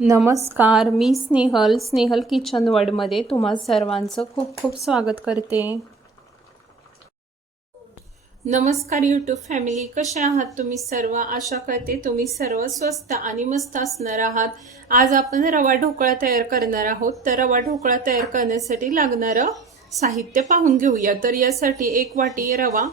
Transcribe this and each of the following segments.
नमस्कार, मी स्नेहल किचन वर्ल्डमध्ये तुम्हा सर्वांचं खूप खूप स्वागत करते। नमस्कार यूट्यूब फॅमिली, कसे आहात तुम्ही सर्व? आशा करते तुम्ही सर्व स्वस्त आणि मस्त असणार आहात। आज आपण रवा ढोकळा तयार करणार आहोत। तर रवा ढोकळा तयार करण्यासाठी लागणारं साहित्य पाहून घेऊया। तर यासाठी 1 वाटी रवा,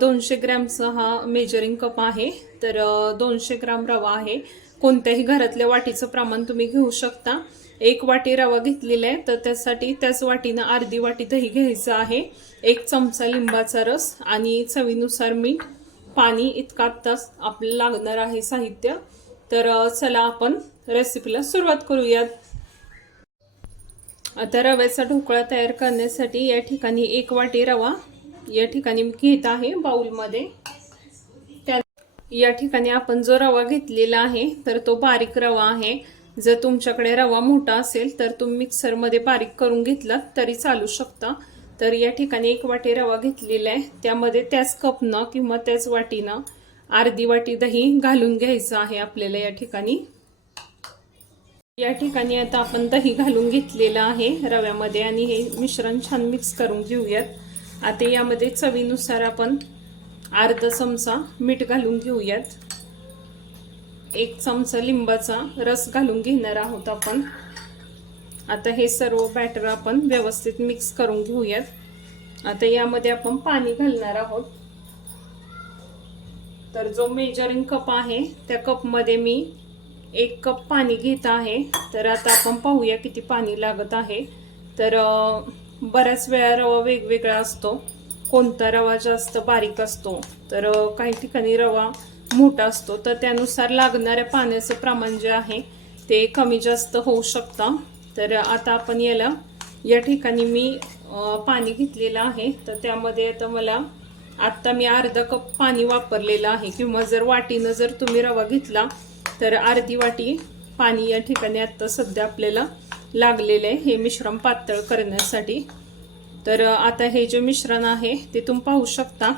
200 ग्रॅमचा हा मेजरिंग कप आहे। तर 200 ग्रॅम रवा आहे। कोणत्याही घरातल्या वाटीचं प्रमाण तुम्ही घेऊ शकता। 1 वाटी रवा घेतलेला आहे, तर त्यासाठी त्याच वाटीनं अर्धी वाटी दही घ्यायचं आहे। 1 चमचा लिंबाचा रस आणि चवीनुसार मीठ, पाणी इतका तास आपल्याला लागणार आहे साहित्य। तर चला आपण रेसिपीला सुरुवात करूयात। आता रव्याचा ढोकळा तयार करण्यासाठी या ठिकाणी 1 वाटी रवा या ठिकाणी मी घेत आहे बाउलमध्ये। या ठिकाणी आपण जो रवा घेतलेला आहे तर तो बारीक रवा आहे। जर तुमच्याकडे रवा मोठा असेल तर तुम्ही मिक्सर मध्ये बारीक करून घेतलात तरी चालू शकता। तर या ठिकाणी 1 वाटी रवा घेतलेला आहे, त्यामध्ये त्याच कपनं किंवा त्याच वाटीनं अर्धी वाटी दही घालून घ्यायचं आहे आपल्याला। या ठिकाणी आता आपण दही घालून घेतलेलं आहे रव्यामध्ये आणि हे मिश्रण छान मिक्स करून घेऊयात। आता यामध्ये चवीनुसार आपण अर्धा चमचा मीठ घालून घेऊयात। 1 चमचा लिंबाचा रस घालून घेणार आहोत आपण। आता हे सर्व बॅटर आपण व्यवस्थित मिक्स करून घेऊयात। आता यामध्ये आपण पाणी घालणार आहोत। तर जो मेजरिंग कप आहे त्या कप मध्ये मी 1 कप पाणी घेत आहे। तर आता आपण पाहूया किती पाणी लागत आहे। तर बऱ्याच वेळा रवा वेगवेगळा असतो, कोणता रवा जास्त बारीक असतो, तर काही ठिकाणी रवा मोठा असतो, तर त्यानुसार लागणाऱ्या पाण्याचं प्रमाण जे आहे ते कमी जास्त होऊ शकतं। तर आता आपण या ठिकाणी मी पाणी घेतलेलं आहे, तर त्यामध्ये आता मी अर्धा कप पाणी वापरलेलं आहे, किंवा जर वाटीनं जर तुम्ही रवा घेतला तर अर्धी वाटी पाणी या ठिकाणी आता सध्या आपल्याला लागलेलं आहे हे मिश्रण पातळ करण्यासाठी। तर आता हे जे मिश्रण आहे ते तुम्ही पाहू शकता,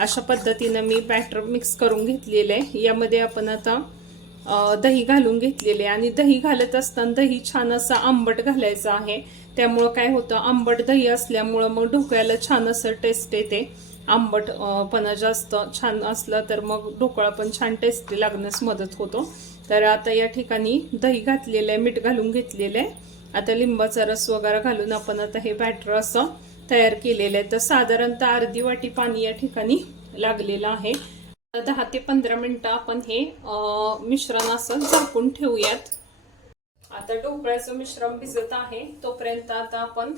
अशा पद्धतीने मी बॅटर मिक्स करून घेतलेलं आहे। यामध्ये आपण आता दही घालून घेतलेले आणि दही घालत असताना दही छान असं आंबट घालायचं आहे। त्यामुळे काय होतं, आंबट दही असल्यामुळे मग ढोकळ्याला छान असं टेस्ट येते। आंबटपणा जास्त छान असला तर मग ढोकळा पण छान टेस्टी लागण्यास मदत होतो। तर आता या ठिकाणी दही घातलेलं आहे, मीठ घालून घेतलेलं आहे। आता लिंबाचा रस वगैरे घालून आपण आता हे बॅटर असं तयार केलेलं आहे। तर साधारणतः अर्धी वाटी पाणी या ठिकाणी लागलेलं आहे। 10 ते 15 मिनिटं आपण हे मिश्रण असं झाकून ठेवूयात। आता ढोकळ्याचं मिश्रण भिजत आहे, तोपर्यंत आता आपण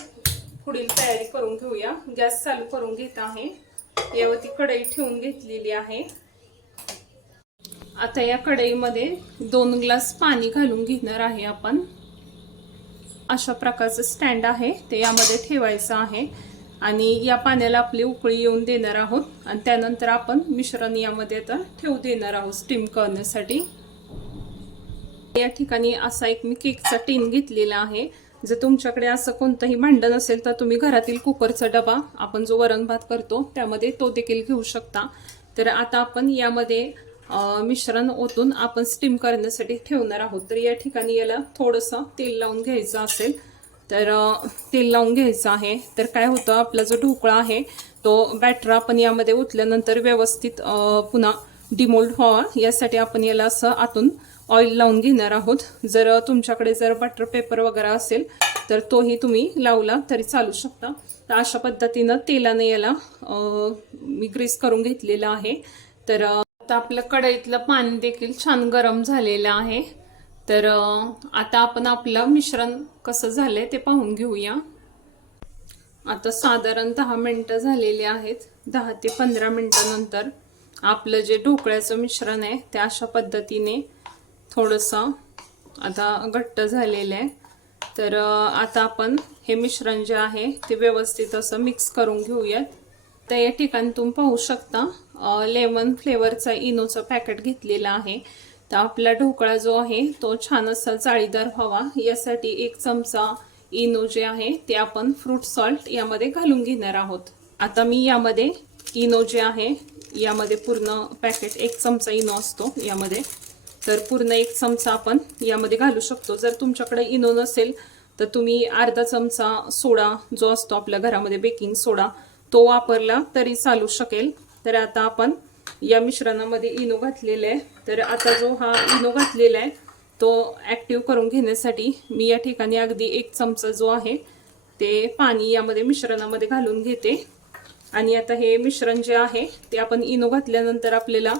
पुढील तयारी करून घेऊया। गॅस चालू करून घेत आहे, यावरती कढई ठेवून घेतलेली आहे। आता या कढईमध्ये 2 ग्लास पाणी घालून घेणार आहे आपण। अशा प्रकारचं स्टँड आहे ते यामध्ये ठेवायचं आहे आणि या पाण्याला आपली उकळी येऊन देणार आहोत आणि त्यानंतर आपण मिश्रण यामध्ये आता ठेवू देणार आहोत स्टीम करण्यासाठी। या ठिकाणी असा एक मी केकचा टिन घेतलेला आहे। जर तुमच्याकडे असं कोणतंही भांड नसेल तर तुम्ही घरातील कुकरचा डबा आपण जो वरण भात करतो त्यामध्ये तो देखील घेऊ शकता। तर आता आपण यामध्ये मिश्रण ओतून आपण स्टीम करण्यासाठी ठेवणार आहोत। तर या ठिकाणी याला थोडंसं तेल लावून घ्यायचं असेल तर तेल लावून घ्यायचं आहे। तर काय होतं, आपला जो ढोकळा आहे तो बॅटर आपण यामध्ये ओतल्यानंतर व्यवस्थित पुन्हा डिमोल्ड व्हावा यासाठी आपण याला असं आतून ऑइल लावून घेणार आहोत। जर तुमच्याकडे जर बटर पेपर वगैरे असेल तर तोही तुम्ही लावला तरी चालू शकता। तर अशा पद्धतीनं तेलाने याला मी ग्रीस करून घेतलेलं आहे। तर आता आपलं कढईतलं पाणी देखील छान गरम झालेलं आहे। तर आता आपण आपलं मिश्रण कसं झालंय ते पाहून घेऊया। आता साधारण 10 मिनिटं झालेली आहेत। 10 ते 15 मिनिटांनंतर आपलं जे ढोकळ्याचं मिश्रण आहे ते अशा पद्धतीने थोडंसं आता घट्ट झालेलं आहे। तर आता आपण हे मिश्रण जे आहे ते व्यवस्थित असं मिक्स करून घेऊयात। तर या ठिकाणी तुम्ही पाहू शकता लेमन फ्लेवरचा इनोचा पॅकेट घेतलेला आहे। तर आपला ढोकळा जो आहे तो छान असा जाळीदार व्हावा यासाठी 1 चमचा इनो जे आहे ते आपण फ्रूट सॉल्ट यामध्ये घालून घेणार आहोत। आता मी यामध्ये इनो जे आहे यामध्ये पूर्ण पॅकेट 1 चमचा इनो असतो यामध्ये तर पूर्ण 1 चमचा आपण यामध्ये घालू शकतो. जर तुमच्याकडे इनो नसेल तर तुम्ही अर्धा चमचा सोडा जो असतो आपल्या घरामध्ये बेकिंग सोडा तो वापरला तरी चालू शकेल. तर आता आपण या मिश्रणामध्ये इनो घातलेला आहे. तर आता जो हा इनो घातलेला आहे तो ॲक्टिव्ह करून घेण्यासाठी मी या ठिकाणी अगदी 1 चमचा जो आहे ते पाणी यामध्ये मिश्रणामध्ये घालून घेते. आणि आता हे मिश्रण जे आहे ते आपण इनो घातल्यानंतर आपल्याला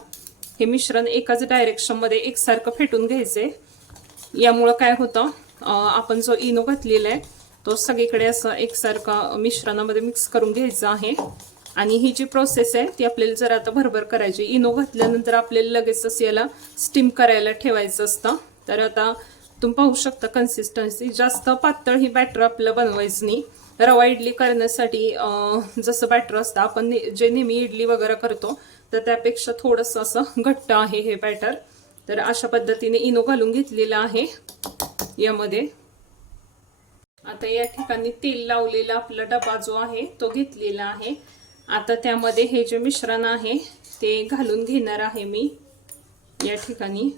हे मिश्रण एकाच डायरेक्शनमध्ये एकसारखं फेटून घ्यायचे. यामुळे काय होतं आपण जो इनो घातलेला आहे तो सगळीकडे असं एकसारखा मिश्रणामध्ये मिक्स करून घ्यायचा आहे. आणि ही जी प्रोसेस आहे ती आपल्याला जर आता भरभर करायची. इनो घातल्यानंतर आपल्याला लगेचच याला स्टीम करायला ठेवायचं असतं. तर आता तुम्ही पाहू शकता कन्सिस्टन्सी जास्त पातळ ही बॅटर आपल्याला बनवायचं नाही. रवा इडली करण्यासाठी जसं बॅटर असतं आपण जे नेहमी इडली वगैरे करतो तर त्यापेक्षा थोडंसं असं घट्ट आहे हे बॅटर. तर अशा पद्धतीने इनो घालून घेतलेला आहे यामध्ये. आता या ठिकाणी तेल लावलेला आपला डबा जो आहे तो घेतलेला आहे. आता त्यामध्ये हे जे मिश्रण आहे ते घालून घेणार आहे मी या ठिकाणी.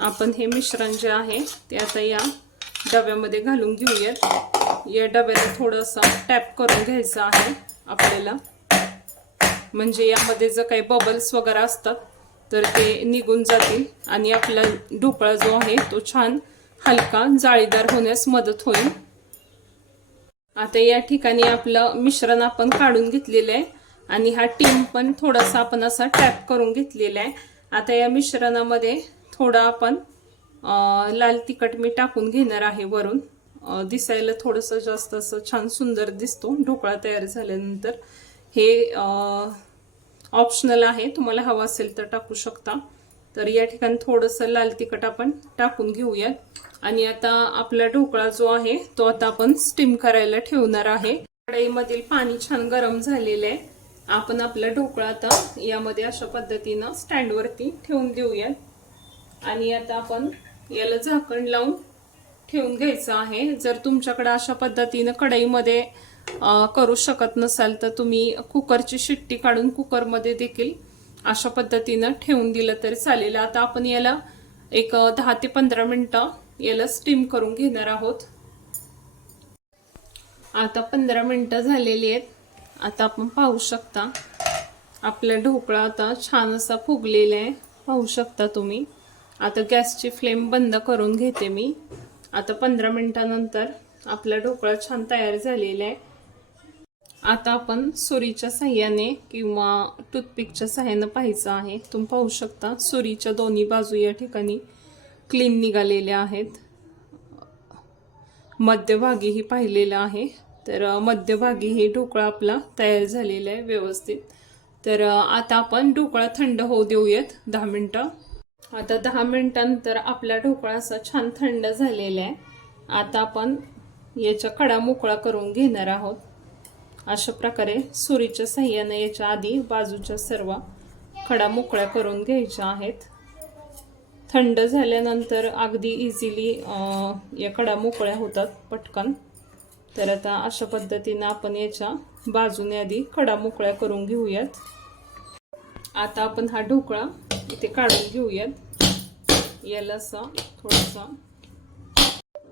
आपण हे मिश्रण जे आहे ते आता या डब्यामध्ये घालून घेऊयात. या डब्याला थोडंसं टॅप करून घ्यायचं आहे आपल्याला, म्हणजे यामध्ये जर काही बबल्स वगैरे असतात तर ते निघून जातील आणि आपला ढोकळा जो आहे तो छान हलका जाळीदार होण्यास मदत होईल. आता या ठिकाणी आपलं मिश्रण आपण काढून घेतलेलं आहे आणि हा टीम पण थोडासा आपण असा टॅप करून घेतलेला आहे. आता या मिश्रणामध्ये थोडं आपण लाल तिखट मी टाकून घेणार आहे वरून. दिसायला थोडंसं जास्त असं छान सुंदर दिसतो ढोकळा तयार झाल्यानंतर. हे ऑप्शनल आहे, तुम्हाला हवं असेल तर टाकू शकता. तर या ठिकाणी थोडंसं लाल तिखट आपण टाकून घेऊयात. आणि आता आपला ढोकळा जो आहे तो आता आपण स्टीम करायला ठेवणार आहे. कढईमधील पाणी छान गरम झालेलं आहे. आपण आपला ढोकळा आता यामध्ये अशा पद्धतीनं स्टँडवरती ठेवून देऊयात. आणि आता आपण याला झाकण लावून ठेवून घ्यायचं आहे. जर तुमच्याकडे अशा पद्धतीनं कढईमध्ये करू शकत नसाल तर तुम्ही कुकरची शिट्टी काढून कुकरमध्ये देखील अशा पद्धतीनं ठेवून दिलं तरी चालेल. आता आपण याला एक 10 ते 15 मिनिटं याला स्टीम करून घेणार आहोत. आता 15 मिनिटं झालेली आहेत. आता आपण पाहू शकता आपला ढोकळा आता छान असा फुगलेला आहे, पाहू शकता तुम्ही. आता गॅसची फ्लेम बंद करून घेते मी. आता 15 मिनिटांनंतर आपला ढोकळा छान तयार झालेला आहे. आता आपण सुरीच्या साह्याने किंवा टूथपिकच्या साह्याने पाहायचं आहे. तुम्ही पाहू शकता सुरीच्या दोन्ही बाजू या ठिकाणी क्लीन निघालेल्या आहेत. मध्यभागीही पाहिलेलं आहे. तर मध्यभागी हे ढोकळा आपला तयार झालेला आहे व्यवस्थित. तर आता आपण ढोकळा थंड होऊ देऊयात 10 मिनिटं. आता 10 मिनिटांनंतर आपला ढोकळा असा छान थंड झालेला आहे. आता आपण याच्या कडा मोकळा करून घेणार आहोत. अशा प्रकारे सुरीच्या साह्याने याच्या आधी बाजूच्या सर्व कडा मोकळ्या करून घ्यायच्या आहेत. थंड झाल्यानंतर अगदी इझिली या कडा मोकळ्या होतात पटकन. तर आता अशा पद्धतीने आपण याच्या बाजूने आधी कडा मोकळ्या करून घेऊयात. आता आपण हा ढोकळा इथे काढून घेऊयात. याला असं थोडंसं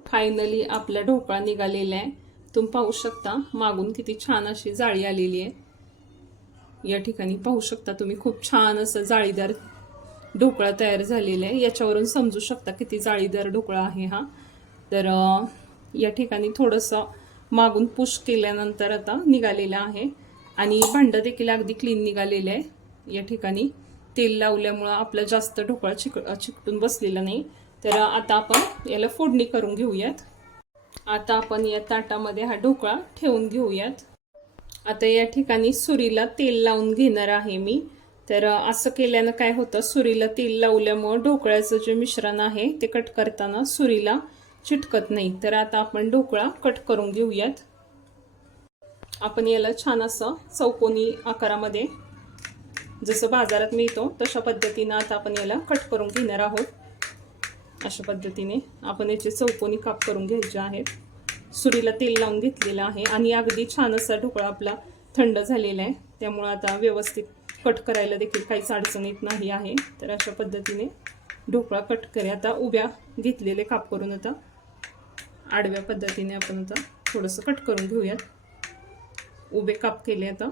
फायनली आपला ढोकळा निघालेला आहे. तुम्ही पाहू शकता मागून किती छान अशी जाळी आलेली आहे. या ठिकाणी पाहू शकता तुम्ही खूप छान असं जाळीदार ढोकळा तयार झालेला आहे. याच्यावरून समजू शकता किती जाळीदार ढोकळा आहे हा. तर या ठिकाणी थोडंसं मागून पुश केल्यानंतर आता निघालेलं आहे. आणि भांडं देखील अगदी क्लीन निघालेलं आहे. या ठिकाणी तेल लावल्यामुळं आपला जास्त ढोकळा चिकटून बसलेला नाही. तर आता आपण याला फोडणी करून घेऊयात. आता आपण या ताटामध्ये हा ढोकळा ठेवून घेऊयात. आता या ठिकाणी सुरीला तेल लावून घेणार आहे मी. तर असं केल्यानं काय होतं, सुरीला तेल लावल्यामुळं ढोकळ्याचं जे मिश्रण आहे ते कट करताना सुरीला चिटकत नाही. तर आता आपण ढोकळा कट करून घेऊयात. आपण याला छान असं चौकोनी आकारामध्ये जसं बाजारात मिळतो तशा पद्धतीनं आता आपण याला कट करून घेणार आहोत. अशा पद्धतीने आपण याचे चौकोनी काप करून घ्यायचे आहेत. सुरीला तेल लावून घेतलेलं आहे आणि अगदी छान असा ढोकळा आपला थंड झालेला आहे, त्यामुळे आता व्यवस्थित कट करायला देखील काहीच अडचण येत नाही आहे. तर अशा पद्धतीने ढोकळा कट करूया. आता उभ्या घेतलेले काप करून आता आडव्या पद्धतीने आपण आता थोडंसं कट करून घेऊयात. उभे काप केले. आता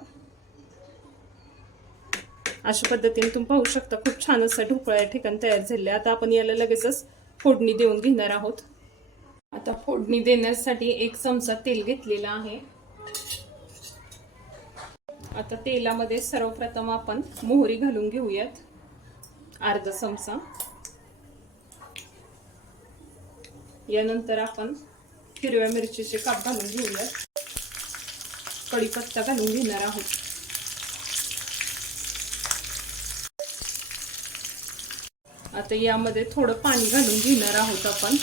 अशा पद्धतीने तुम्ही पाहू शकता खूप छान असा ढोकळा या ठिकाणी तयार झालेला आहे. आता आपण याला लगेचच फोडणी देऊन घेणार आहोत. आता फोडणी देण्यासाठी 1 चमचा तेल घेतलेला आहे. आता तेलामध्ये सर्वप्रथम आपण मोहरी घालून घेऊयात, अर्धा चमचा. यानंतर आपण हिरव्या मिरचीचे काप घालून घेऊयात. कढीपत्ता घालून घेणार आहोत. आता यामध्ये थोडं पाणी घालून घेणार आहोत आपण.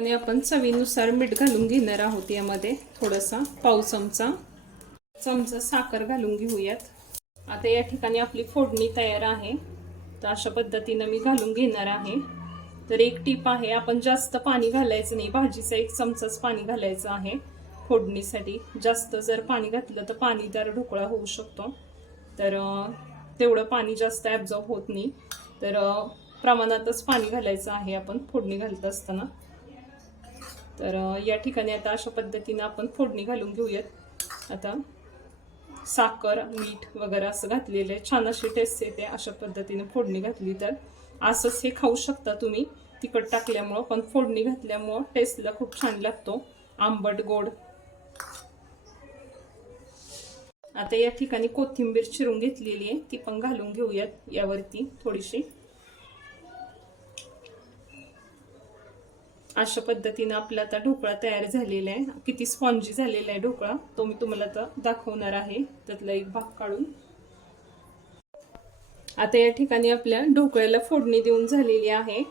आणि आपण चवीनुसार मीठ घालून घेणार आहोत. यामध्ये थोडासा पाव चमचा साखर घालून घेऊयात. आता या ठिकाणी आपली फोडणी तयार आहे. तर अशा पद्धतीने मी घालून घेणार आहे. तर एक टीप आहे, आपण जास्त पाणी घालायचं नाही. भाजीचा 1 चमचाच पाणी घालायचं आहे फोडणीसाठी. जास्त जर पाणी घातलं तर पाणीदार ढोकळा होऊ शकतो. तर तेवढं पाणी जास्त ॲब्झॉर्ब होत नाही. तर प्रमाणातच पाणी घालायचं आहे आपण फोडणी घालत असताना. तर या ठिकाणी आता अशा पद्धतीने आपण फोडणी घालून घेऊयात. आता साखर मीठ वगैरे असं घातलेलं आहे. छान अशी टेस्ट येते अशा पद्धतीने फोडणी घातली तर. असंच हे खाऊ शकता तुम्ही तिखट टाकल्यामुळं, पण फोडणी घातल्यामुळं टेस्टला खूप छान लागतो, आंबट गोड. आता या ठिकाणी कोथिंबीर चिरून घेतलेली आहे, ती पण घालून घेऊयात यावरती थोडीशी. अशा पद्धतीने आपला आता ढोकळा तयार झालेला आहे. किती स्पॉन्जी झालेला आहे ढोकळा तो मी तुम्हाला आता दाखवणार आहे, त्यातला एक भाग काढून. आता या ठिकाणी आपल्या ढोकळ्याला फोडणी देऊन झालेली आहे.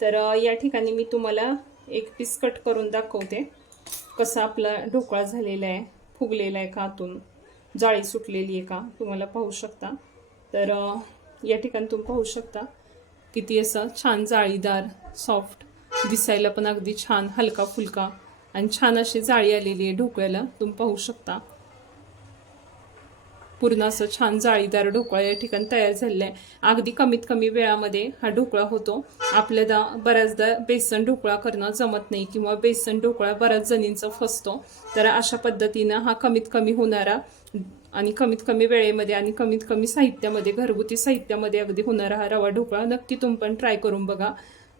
तर या ठिकाणी मी तुम्हाला एक पीस कट करून दाखवते कसा आपला ढोकळा झालेला आहे, फुगलेला आहे का, आतून जाळी सुटलेली आहे का, तुम्हाला पाहू शकता. तर या ठिकाणी तुम्ही पाहू शकता किती असं छान जाळीदार, सॉफ्ट, दिसायला पण अगदी छान, हलका फुलका आणि छान अशी जाळी आलेली आहे ढोकळ्याला. तुम्ही पाहू शकता पूर्ण असं छान जाळीदार ढोकळा या ठिकाणी तयार झालेला आहे. अगदी कमीत कमी वेळामध्ये हा ढोकळा होतो. आपल्याला बऱ्याचदा बेसन ढोकळा करणं जमत नाही किंवा बेसन ढोकळा बऱ्याच जणींचा फसतो. तर अशा पद्धतीनं हा कमीत कमी होणारा आणि कमीत कमी वेळेमध्ये आणि कमीत कमी साहित्यामध्ये, घरगुती साहित्यामध्ये अगदी होणारा हा रवा ढोकळा नक्की तुम्ही पण ट्राय करून बघा.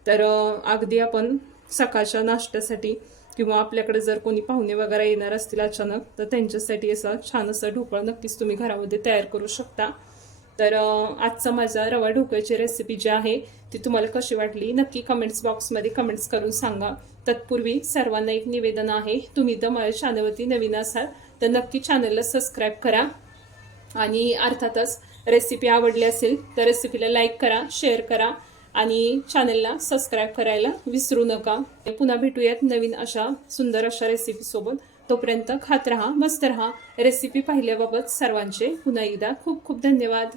तर अगदी आपण सकाळच्या नाश्त्यासाठी किंवा आपल्याकडे जर कोणी पाहुणे वगैरे येणार असतील अचानक, तर त्यांच्यासाठी असं छान असं ढोकळा नक्कीच तुम्ही घरामध्ये तयार करू शकता. तर आजचा माझा रवा ढोकळ्याची रेसिपी जी आहे ती तुम्हाला कशी वाटली नक्की कमेंट्स बॉक्समध्ये कमेंट्स करून सांगा. तत्पूर्वी सर्वांना एक निवेदन आहे, तुम्ही जर माझ्या चॅनलवरती नवीन असाल तर नक्की चॅनलला सबस्क्राईब करा आणि अर्थातच रेसिपी आवडली असेल तर रेसिपीला लाईक करा, शेअर करा आणि चॅनलला सबस्क्राईब करायला विसरू नका. पुन्हा भेटूयात नवीन अशा सुंदर अशा रेसिपी सोबत. तोपर्यंत खात रहा, मस्त रहा. रेसिपी पाहिल्याबाबत सर्वांचे पुन्हा एकदा खूप खूप धन्यवाद.